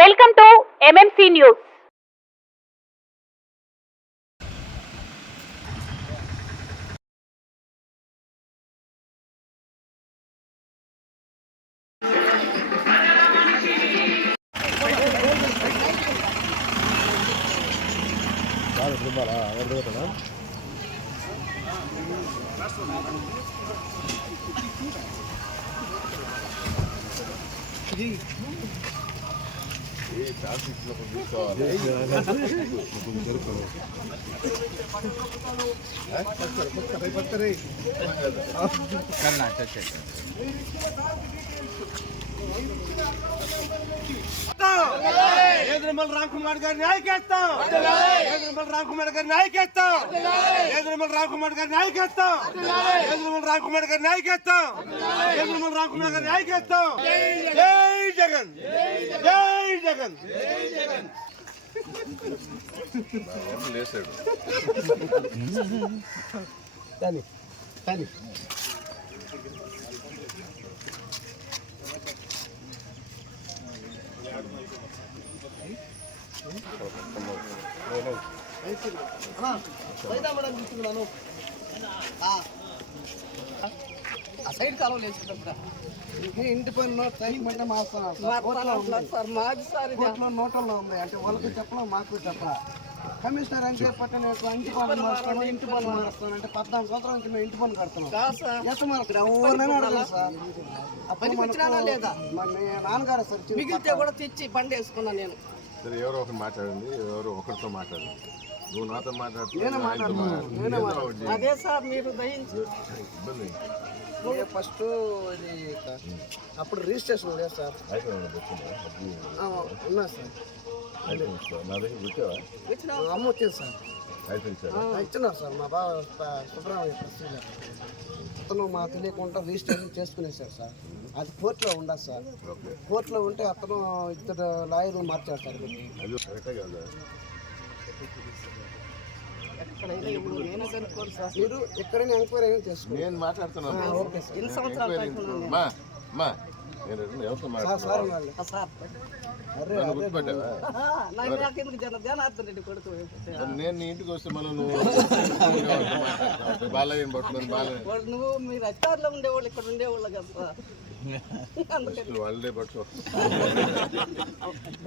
Welcome to MMC news. Ram Kumar గారి నాయకత్వం, రామ్ కుమార్ గారి నాయకత్వం, రామ్ కుమార్ గారి నాయకత్వం, రామ్ కుమార్ గారి నాయకత్వం, రామ్ కుమార్ గారి నాయకత్వం. జై జగన్, జై జగన్. సైడ్ కాలం లేచుకుంటా ఇంటి పని టైం అంటే నోటల్లో ఉంది అంటే వాళ్ళకి చెప్పడం మాకు చెప్పరా. కమిషనర్ అంటే పట్టణ ఇంటి పనులు మారుస్తాను, ఇంటి పనులు మారుస్తాను అంటే 14 సంవత్సరాల నుంచి మేము ఇంటి పనులు కడుతున్నాం. ఎంత మనకు ఎవరినైనా అడగదు సార్. అప్పుడు లేదా మా నాన్నగారు సార్ మిగిలితే కూడా తెచ్చి బండి వేసుకున్నాను నేను. సరే, ఎవరో ఒకరు మాట్లాడండి, ఎవరో ఒకరితో మాట్లాడండి. నువ్వు నాతో మాట్లాడుతున్నావు. అదే సార్ మీరు దయించి ఇబ్బంది. ఫస్ట్ ఇది అప్పుడు రిజిస్ట్రేషన్ లేదు సార్. ఉన్నా సార్, నా దగ్గర వచ్చావా? అమ్మ వచ్చింది సార్. ఇచ్చినారు సార్ మా బావ సుబ్రహ్మణ్య ప్రశ్న అతను మా తెలియకుండా రిజిస్ట్రేషన్ చేసుకునేసారు సార్. అది కోర్టులో ఉండదు సార్. కోర్టులో ఉంటే అతను ఇద్దరు లాయర్లు మార్చారు సార్. మీరు ఎక్కడైనా ఎంక్వైరీ అయినా చేసుకోండి. నేను మాట్లాడుతున్నాను. నేను నీ ఇంటికి వస్తే మనం బాలయ్య పట్టుకొని నువ్వు మీరు అధికారులో ఉండేవాళ్ళు ఇక్కడ ఉండేవాళ్ళు కదా వాళ్ళే పట్టుకో.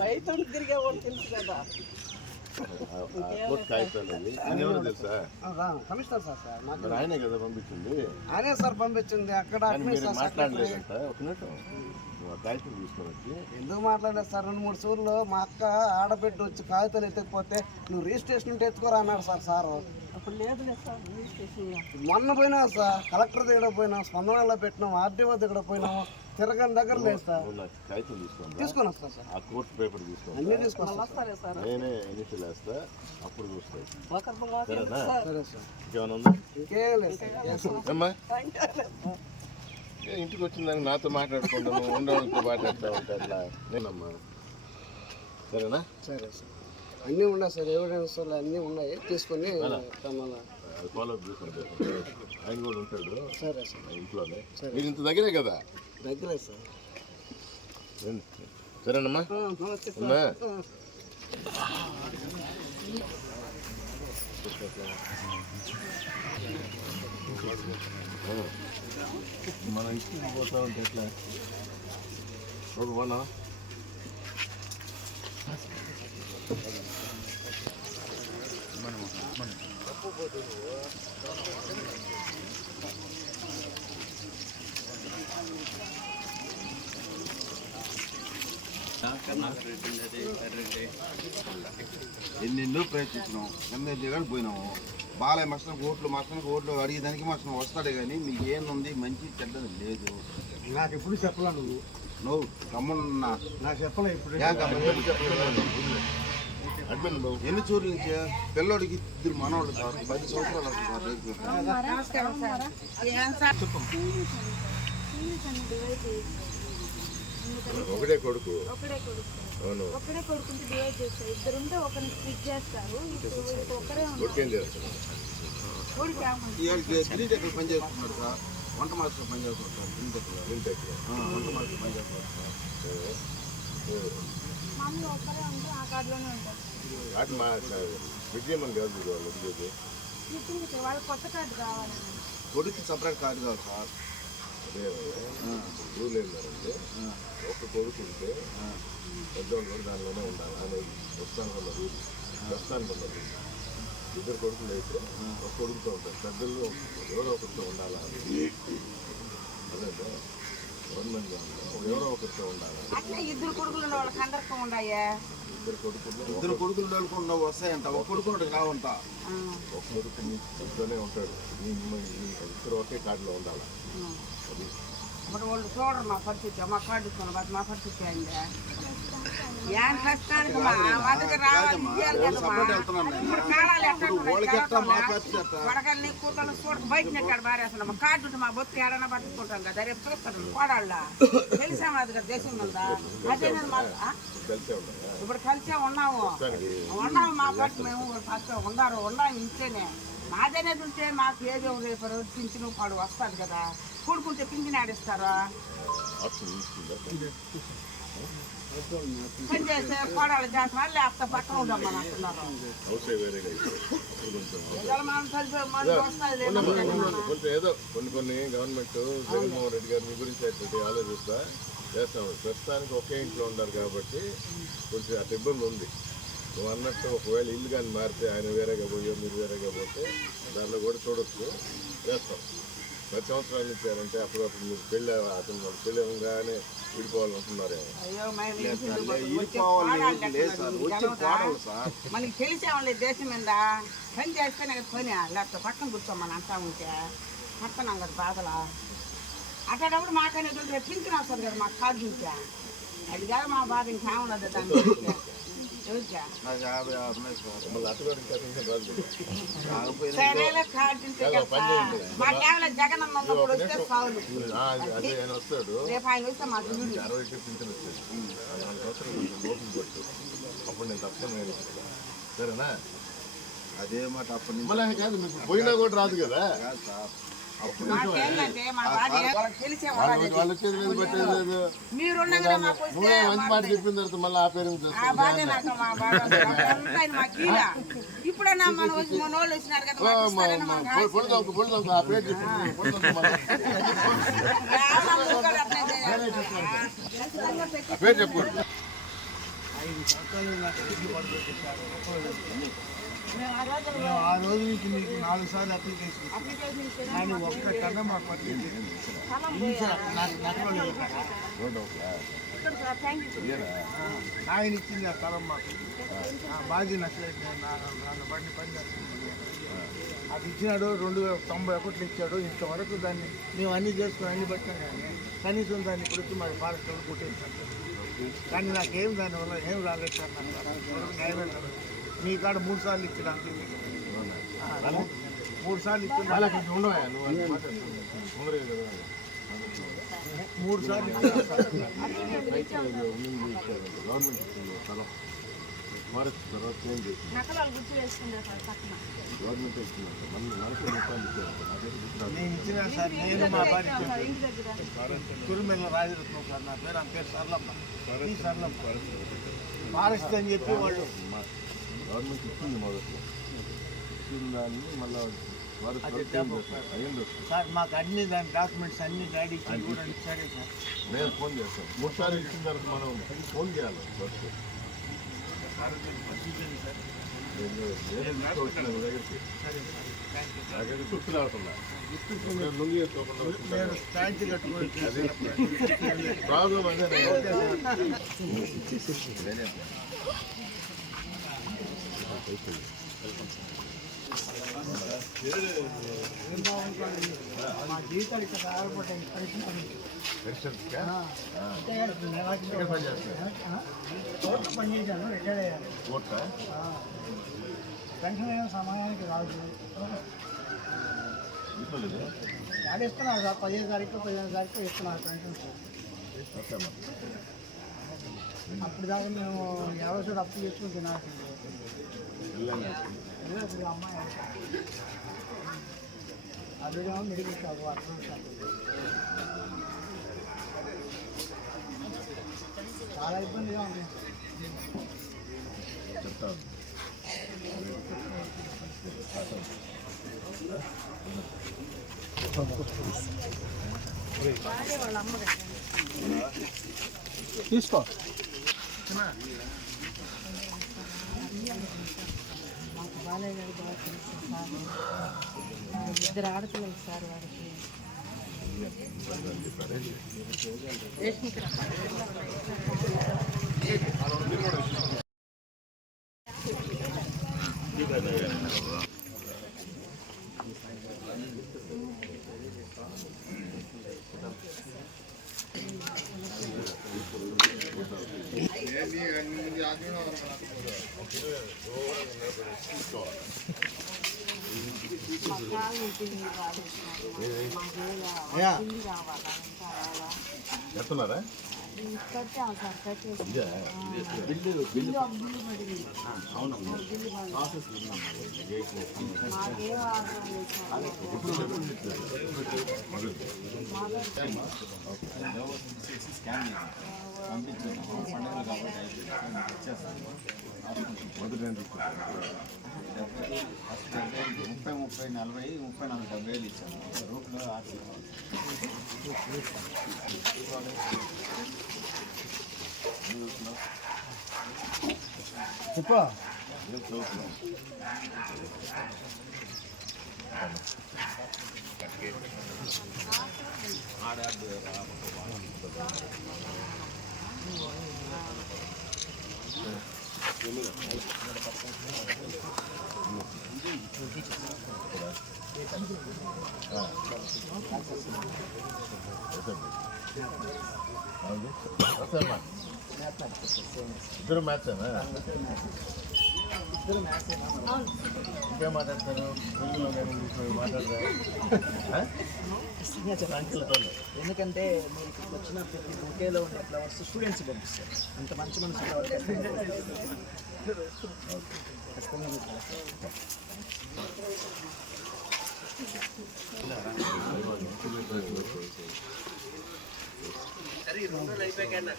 బయట తిరిగేవాళ్ళు తెలుసు కదా. తెలుసా కమిషనర్ సార్ ఆయనే కదా పంపించింది. ఆయనే సార్ పంపించింది. అక్కడ మాట్లాడలేదంట. ఒక నిమిషం కాగితం తీసుకొని వచ్చి ఎందుకు మాట్లాడలేదు సార్. 2-3 సూర్లు మా అక్క ఆడబిడ్డ వచ్చి కాగితాలు ఎత్తకపోతే నువ్వు రిజిస్ట్రేషన్ ఉంటే ఎత్తుకోరా అన్నాడు సార్. సారు అప్పుడు లేదు సార్ రిజిస్ట్రేషన్. మొన్న పోయినా సార్ కలెక్టర్ దగ్గర పోయినాం, స్పందనలో పెట్టినాం, ఆర్డీఓ దగ్గర పోయినాము, తిరగని దగ్గర లేదు సార్. కాగితం తీసుకొని వస్తా సార్. ఆ కోర్టు పేపర్ తీసుకొని అన్నీ తీసుకొని వస్తారే సార్. నేనే ఇనిషియల్ వేస్తా, అప్పుడు చూస్తాయి. సరేనా? సరే సార్. ఇంకేమైనా ఉందా? ఇంకేం లేదు అమ్మా. ఇంటికి వచ్చిన దానికి నాతో మాట్లాడుకుంటాను, ఉండవాళ్ళతో మాట్లాడుతూ ఉంటే అట్లా నేనమ్మా. సరేనా? సరే సార్. అన్నీ ఉన్నాయి సార్, ఎవిడెన్స్ అన్నీ ఉన్నాయి. తీసుకొని ఫాలో అప్ చేసుకుంటారు. ఆయన కూడా ఉంటాడు. సరే సార్. ఇంట్లోనే. మీరు ఇంత దగ్గరే కదా? దగ్గరే సార్. సరేనమ్మా. మనం ఇంటికి పోతా ఉంటే ఎట్లా ఒక పోనా? ఎన్నెన్నో ప్రయత్నించినాం, ఎమ్మెల్యే కానీ పోయినాము. బాలయ్య మస్తానికి ఓట్లు అడిగేదానికి మస్తు వస్తాడే కానీ మీకు ఏంది మంచి చెడ్డది లేదు. నాకు ఎప్పుడు చెప్పలా నువ్వు గమ్మున్నా నాకు చెప్పలే. ఇప్పుడు ఎన్ని చూరు నుంచి పిల్లోడికి 2 మనవాళ్ళు సార్. 10 సంవత్సరాలు ఒకటే కొడుకు. ఒకడే కొడుకుంటే డివైడ్ చేస్తారు. ఇద్దరుంటే ఒకరిని స్ప్లిట్ చేస్తారు. ఒకరే కొడుకేం చేస్తారు? ఎక్కడ పని చేస్తున్నాడు సార్. వంట మాస్టర్ పని చేస్తున్నాడు సార్. వంట మాస్టర్ పని చేస్తున్నాడు సార్. ఫ్యామిలీ ఒక్కరే ఉంటే ఆ కార్డులోనే ఉంటారు. అటు మా విజయమని కాదు వాళ్ళు ఉండేది. స్లిప్పింగ్ సార్ వాళ్ళకి కొత్త కార్డు కావాలండి. కొడుకు సపరేట్ కార్డు కావాలి సార్. అదే రూల్ ఏంటంటే ఒక కొడుకు ఉంటే పెద్దవాళ్ళు కూడా దానిలోనే ఉండాలి అనేది ప్రస్తుతానికి ఉన్న రూల్. ప్రస్తుతానికి ఉన్న రూల్ ఇద్దరు కొడుకులు అయితే ఒక కొడుకుతో ఉంటారు, పెద్దలు ఎవరో ఒకరితో ఉండాలి. అదే గవర్నమెంట్ ఎవరో ఒకరితో ఉండాలి. అట్లా ఇద్దరు కొడుకులు ఉన్న వాళ్ళకి అందరికీ ఉన్నాయా? ఇద్దరు కొడుకులు నెలకొండ వస్తాయంట, ఒక కొడుకు రావంట. ఒక కొడుకు ఇంట్లోనే ఉంటాడు, ఇద్దరు ఒకే కార్డులో ఉండాలి. అది ఇప్పుడు వాళ్ళు చూడరు మా పరిస్థితి, మా కార్డు ఇస్తున్నారు బట్ మా పరిస్థితి అయింది. ఏం కష్టానికి మా మధ్యకి రావాలి ఇయ్యాలి కదమ్మా. ఇప్పుడు కాలాలు వడగల్ని కూతలు చూడ బయట నెట్టాడు బారేస్తున్నాం. మా కార్డు ఉంటే మా బొత్తు ఏడన్నా పట్టుకుంటాం కదా, రేపు చూస్తాడు కోడాళ్ళ తెలిసాము అది కదా దేశం మీద. అదే ఇప్పుడు కలిసే ఉన్నాము మా పట్టు మేము ఫస్ట్ ఉన్నాము ఇంట్లోనే. మాదనేది ఉంటే మాకు ఏదో రేపు పింఛను పాడు వస్తుంది కదా, కూడుకుంటే పింఛన్ ఆడిస్తారా? పని చేస్తే కోడాలు చేస్తున్నారు, లేకపోతే పక్కన ఉండమని అంటున్నారు. ఏదో కొన్ని గవర్నమెంట్ జగన్మోహన్ రెడ్డి గారి మీ గురించి అయితే ఆలోచిస్తా చేస్తాము. ప్రస్తుతానికి ఒకే ఇంట్లో ఉన్నారు కాబట్టి కొంచెం అటు ఇబ్బంది ఉంది. నువ్వు అన్నట్టు ఒకవేళ ఇల్లు కానీ మారితే ఆయన వేరేగా పోయో మీరు వేరేగా పోతే దాంట్లో కూడా చూడొచ్చు, చేస్తాం. 10 సంవత్సరాలు ఇచ్చారంటే అప్పుడప్పుడు మీరు పెళ్ళి అతను పెళ్ళి అవ్వగానే విడిపోవాలనుకున్నారే. మనకి తెలిసేవాళ్ళే దేశం మీద పని చేస్తేనే కదా పని, లేకపోతే పక్కన కూర్చోమని అంటా ఉంటే పడుతున్నాం కదా బాధలా. అట్లాంటప్పుడు మాకనేది ఉంటే పింఛన్ వస్తుంది కదా మాకు కార్డు ఉంటే, అది కాదు మా బాధ ఇంకేమన్నది దాని గురించి. సరేలే కార్డు ఉంటే మాకేమో జగనన్న ఉన్నప్పుడు వస్తే చాలు. రేపు ఆయన వస్తే మాకు అప్పుడు నేను తప్పని సరేనా? అదే మాట అప్పటి నుంచి మళ్ళీ కాదు మీకు పోయినా కూడా రాదు కదా. మాకేంటంటే మా బాధ తెలిసేవాళ్ళు వాళ్ళు వచ్చేది లేదు, పట్టేది లేదు. మీరుండగా మాకు వస్తే మంచి మాట చెప్పిన తర్వాత మళ్ళీ ఆ పేరు ఆ బాధే నాకు మా బాధ మాకు ఇలా ఇప్పుడన్నా మన వాళ్ళు వచ్చినారు కదా పొడుదాం ఆ పేరు చెప్పి ఆ పేరు చెప్పండి. ఆ రోజు నుంచి మీకు 4 సార్లు అప్లికేషన్ కానీ ఒక్కటన్నా మాకు పట్టింది. ఆయన ఇచ్చింది ఆ స్థలం మాకు బాజీ నచ్చలేదు. నన్ను బండి పని చేస్తుంది అది ఇచ్చినాడు. 291 ఇచ్చాడు. ఇంతవరకు దాన్ని మేము అన్నీ చేసుకుని అన్ని పెట్టాం కానీ కనీసం దాన్ని ఇప్పుడు మాకు ఫారెస్ట్ వాళ్ళు కొట్టేసారు. కానీ నాకేం దానివల్ల ఏం రాలేదు సార్. నాకు న్యాయమే కాదు. మీ కాడ 3 సార్లు ఇచ్చిన 3 సార్లు ఇచ్చిన 3 సార్లు గవర్నమెంట్ ఇచ్చింది స్థలం ఫారెస్ట్ తర్వాత చేంజ్ చేసింది. గవర్నమెంట్ ఇచ్చింది మనకి మొత్తాలు ఇచ్చారు. నేను ఇచ్చిన సార్. నేను మా భార్య కురుమెల్ల రాజరత్నం సార్. నా పేరు ఆ పేరు సర్లమ్మ. సర్లమ్మ ఫారెస్ట్ అని చెప్పి వాళ్ళు గవర్నమెంట్ ఇచ్చింది మొదట్లో ఇచ్చిన దాన్ని మళ్ళీ సార్ మాకు అన్ని దాని డాక్యుమెంట్స్ అన్ని డాడీ కూడా ఇచ్చారే సార్. నేను ఫోన్ చేస్తాను. 3 సార్లు ఇచ్చిన తర్వాత మనం ఫోన్ చేయాలి. గుర్తు రాకుండా లొంగి ప్రాబ్లం అదే. మా జీవితాలు ఇక్కడ ఆధారపడ్డాయి. కోర్టు పనిచేశాను, రిటైర్ అయ్యాను. పెన్షన్ అయినా సమయానికి రాదు. యాడ్ ఇస్తున్నారు సార్. 15 తారీఖు 15 తారీఖు ఇస్తున్నారు పెన్షన్ సార్. అప్పుడు దాకా మేము 50 సార్ అప్పు చేసుకుని తినాల్సింది. ఇప్పుడు అమ్మాయి అదేమో మెడికల్ షాప్ అర్థం షాప్ చాలా ఇబ్బందిగా ఉంది. వస్తా ఉంది. తీసుకో. మాకు బాలయ్య గారు బాగా తెలుసు సార్. ఇద్దరు ఆడపిల్లలు సార్ వాడికి. ఎత్తున్నారా? కట్టాం సార్, కట్టేసి మాకేం ఆర్డర్ లేదు సార్. మొదటి నేను తీసుకుంటాను. 30, 40, 34 వేలు ఇచ్చాను రూట్లో ఆర్సీ. చెప్పా ఇద్దరు మ్యాథ్సేనా? ఇంకేం మాట్లాడతారు? తెలుగులో మాట్లాడతారు అంకెలతో. ఎందుకంటే మీరు ఇక్కడికి వచ్చిన ప్రతి ఒకేలో ఉండే ఫ్లవర్స్ స్టూడెంట్స్ పంపిస్తారు. ఇంత మంచి మనసు సరే ఈ 2 రోజులు అయిపోయాకన్నా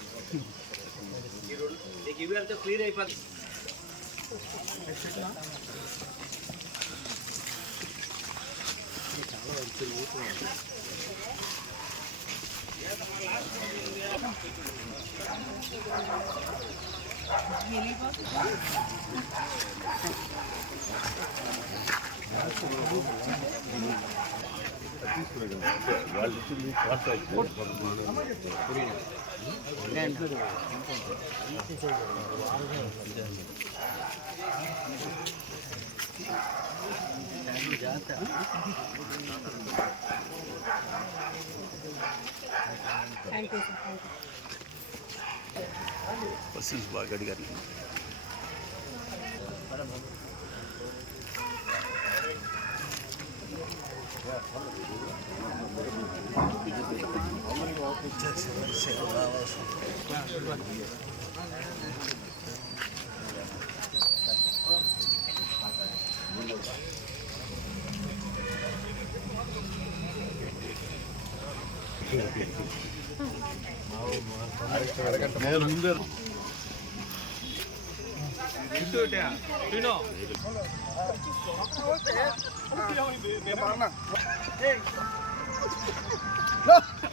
నీకు ఇవి వెళ్తే క్లియర్ అయిపోతుంది. వాళ్ళు ఇచ్చింది contract. Thank you sir. Questions బాగా అడిగారు. నేను ముందే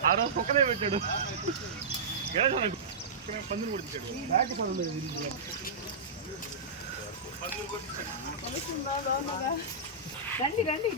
ఆ రోజు ఒక్కనే పెట్టాడు. పందులు కొట్టించాడు. రండి రండి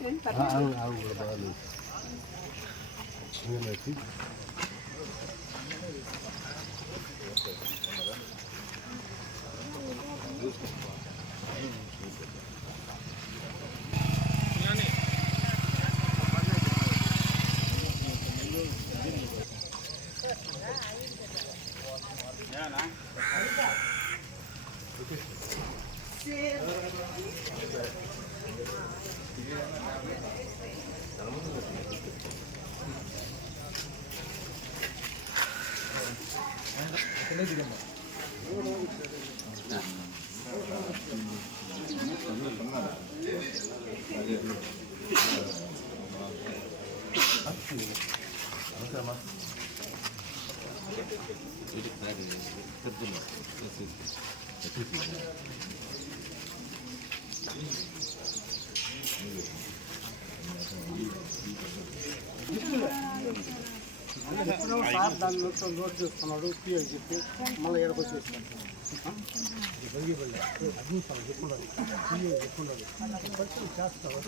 సార్ దాని నోట్ చేస్తున్నాడు పిఎల్ చెప్పి మళ్ళీ ఎక్కడికి వచ్చేస్తాను చేస్తాను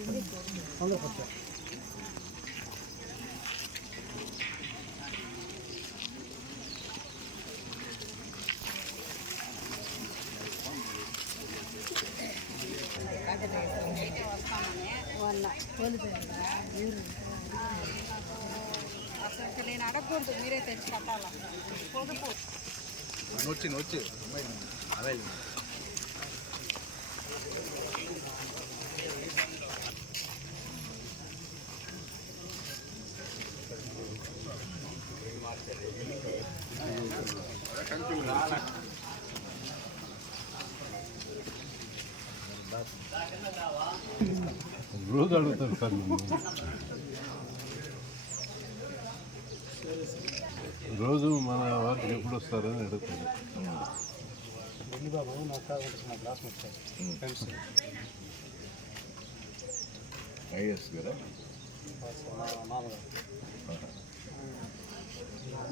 అసలు నేను అడగకూడదు, మీరే తెచ్చి కట్టాలా. పొదుపు వచ్చి అదే రోజు అడుగుతారు సార్ నన్ను. రోజు మన వారికి ఎప్పుడు వస్తారని అడుగుతారు. బాబు నా క్లాస్ వచ్చారు ఐఎస్ కదా మామూలుగా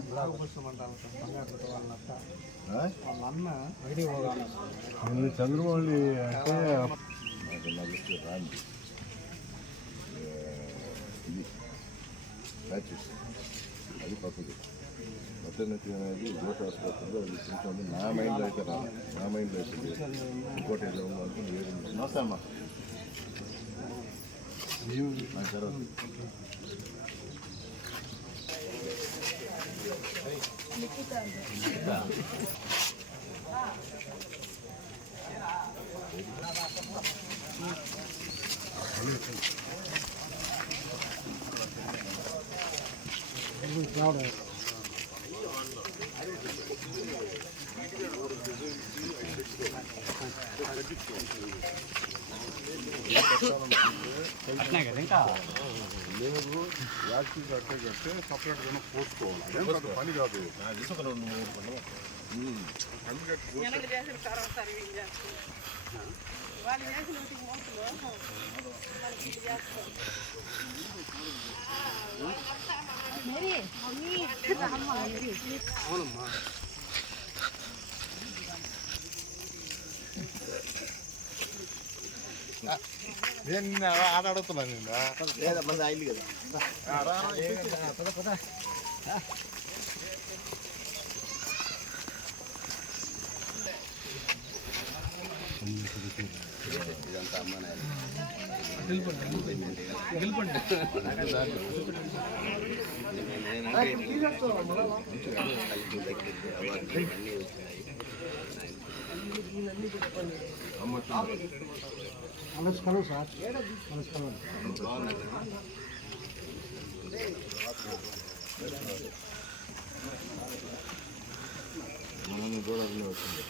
బ్లాక్ పుస్తమంటాను వాళ్ళ అత్త వాళ్ళ అన్న ఐడి పోగాను చంద్రబాబు అంటే నాకు నలుగురు రాండి ఇది ప్యాచెస్ అది పక్కది మెటర్నిటీ అనేది జోష్ హాస్పిటల్లో అది తీసుకుంటుంది. నా మైండ్లో అయితే రాదు, నా మైండ్లో అయితే లేదు. ఇంకోటి ఏదో ఉందంటే వేరు నమస్తే అమ్మా నాకు తర్వాత లేదు వ్యాక్సిన్ కట్టే సపరేట్గా పోసుకోవాలి. పని కాదు వెనక చేసిన తర్వాత ఏం చేస్తారు వాళ్ళు చేసిన మోసలు మనకి చేస్తారు. అవునమ్మా నేను ఆడ అడుగుతున్నాను నేను అయింది కదా ఇదంతా అమ్మ నమస్కారం సార్ నమస్కారం మనం కూడా అట్లే వచ్చింది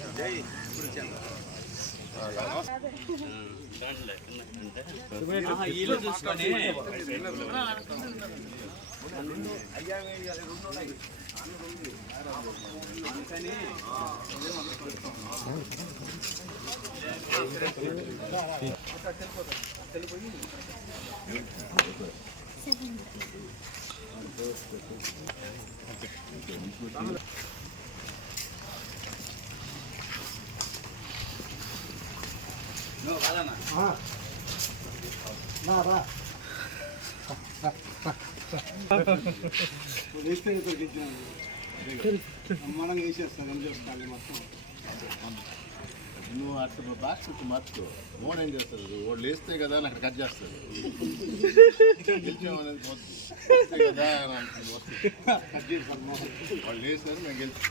అదే ఇల్లు చూసుకొని రా వేస్తే మనం వేసేస్తాం చేస్తాను మొత్తం. నువ్వు అట్లా బాక్స్ మార్చుకో. మోడ్ ఏం చేస్తారు, వాళ్ళు వేస్తే కదా అని అక్కడ కట్ చేస్తారు. గెలిచామనేది వస్తే కదా కట్ చేస్తాను వాళ్ళు వేస్తారు, మేము గెలిచాం.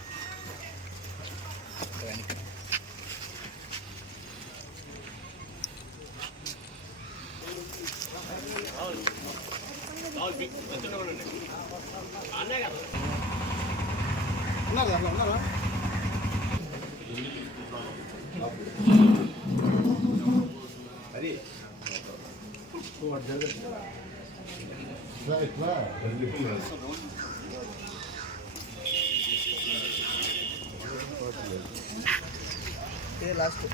లాస్ట్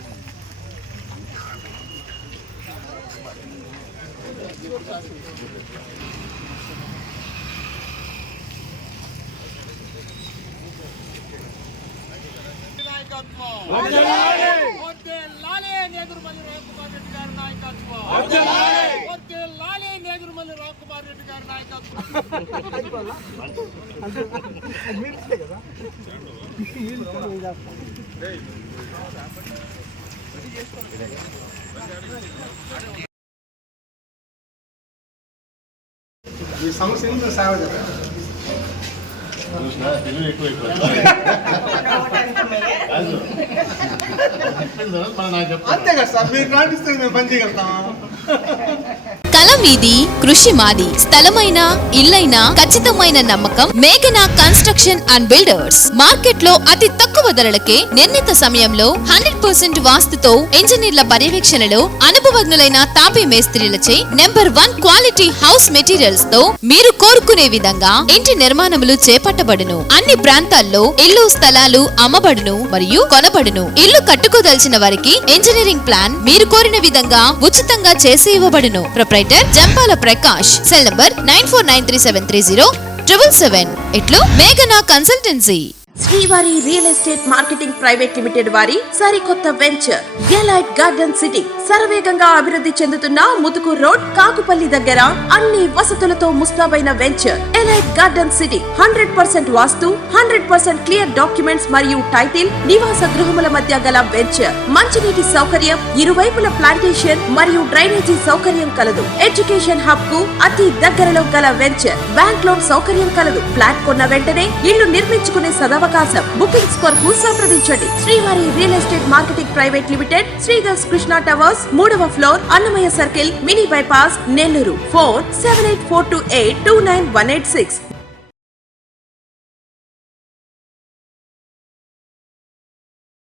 ఈ సమస్యను సేవ అంతే కదా సార్, మీరు నడిపిస్తే మేము పని చేయగలుగుతాం. కల మీది, కృషి మాది. స్థలమైన, ఇల్లైనా ఖచ్చితమైన నమ్మకం మేఘనా కన్స్ట్రక్షన్ అండ్ బిల్డర్స్. మార్కెట్ లో అతి తక్కువ ధరలకే నిర్ణీత సమయంలో 100% వాస్తుతో ఇంజనీర్ల పర్యవేక్షణలో అనుభవజ్ఞులైన తాపీ మేస్త్రీలచే నెంబర్ 1 క్వాలిటీ హౌస్ మెటీరియల్స్ తో మీరు కోరుకునే విధంగా ఇంటి నిర్మాణములు చేపట్టబడును. అన్ని ప్రాంతాల్లో ఇల్లు స్థలాలు అమ్మబడును మరియు కొనబడును. ఇల్లు కట్టుకోదలిచిన వారికి ఇంజనీరింగ్ ప్లాన్ మీరు కోరిన విధంగా ఉచితంగా చేసి ఇవ్వబడును. Proprietor Jampala Prakash. Cell number 9493307777. ఇట్లు మేఘనా consultancy. Srivari real estate marketing private limited వారి సరికొత్త వెంచర్ ఎలైట్ గార్డెన్ సిటీ. శరవేగంగా అభివృద్ధి చెందుతున్న ముతుకూర్ రోడ్, కాకుపల్లి దగ్గర అన్ని వసతులతో ముస్తాబైన వెంచర్ ఎలైట్ గార్డెన్ సిటీ. 100% వాస్తు, 100% క్లియర్ డాక్యుమెంట్స్ మరియు టైటిల్. నివాస గృహముల మధ్య గల వెంచర్. మంచినీటి సౌకర్యం, ఇరువైపుల ప్లాంటేషన్ మరియు డ్రైనేజీ సౌకర్యం కలదు. ఎడ్యుకేషన్ హబ్ కు అతి దగ్గరలో గల వెంచర్. బ్యాంక్ లోన్ సౌకర్యం కలదు. ఫ్లాట్ కొన్న వెంటనే ఇల్లు నిర్మించుకునే సదవకాశం. బుకింగ్స్ కొరకు సంప్రదించండి. Srivari real estate marketing private limited, Sridhar's Krishna towers, 3వ floor, Annamayya circle, mini bypass, Nellore. Phone 7842829186.